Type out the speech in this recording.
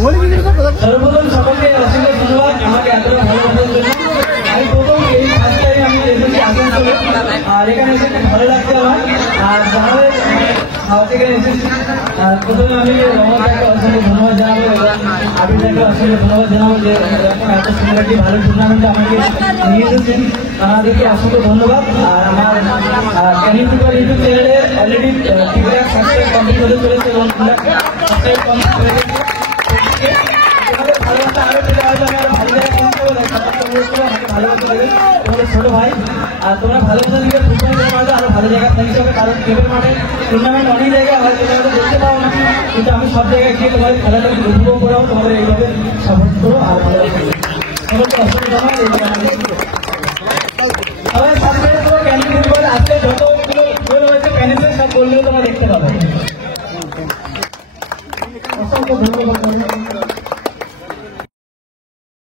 সর্বপ্রথম সকলকে অসংখ্য ধন্যবাদ আমাকে এতটা ভালোবাসার জন্য। আমি প্রথম এই ফার্স্ট টাইম আমি এসেছি আসানসোলে, আর এখানে এসে খুব ভালো লাগছে আমার। আর যারা থেকে এসেছি প্রথমে আমি রমনদাকে অসংখ্য ধন্যবাদ জানাবো এবং আবিরদাকে অসংখ্য ধন্যবাদ জানাবো যে এত সুন্দর একটি ভালো টুর্নামেন্টে আমাকে নিয়ে এসেছেন, তাদেরকে অসংখ্য ধন্যবাদ। আর আমার ক্যানিং পিপল ইউটিউব চ্যানেলে অলরেডি 3 লাখ সাবস্ক্রাইব কমপ্লিট হতে চলেছে এবং 2 লাখ সাবস্ক্রাইব কমপ্লিট হয়ে গেছে। ভালোবাসা আরো পেতে হয়তো আমি আরো ভালো জায়গায় পৌঁছাবো, আমাকে ভালোবাসা দেবে তোমাদের ছোট ভাই। আর তোমরা ভালোবাসা দিলে ফুটবল মাঠে আরো ভালো জায়গায় পৌঁছে হবে, কারণ কেবল মাঠে টুর্নামেন্ট অনেক জায়গায় হয়তো তোমরা দেখতে পাও না, কিন্তু আমি সব জায়গায় গিয়ে তোমাদের খেলাটাকে উপভোগ করাও, তোমাদের এইভাবে সাপোর্ট করো আর ভালোবাসা সকলকে অসুবিধা নয়। সবাই সাবস্ক্রাইব করো ক্যানিং ফুটবল। আজকে যতগুলো গোল হয়েছে ক্যানিংয়ে সব গোলগুলো তোমরা দেখতে পাবে। অসংখ্য ধন্যবাদ।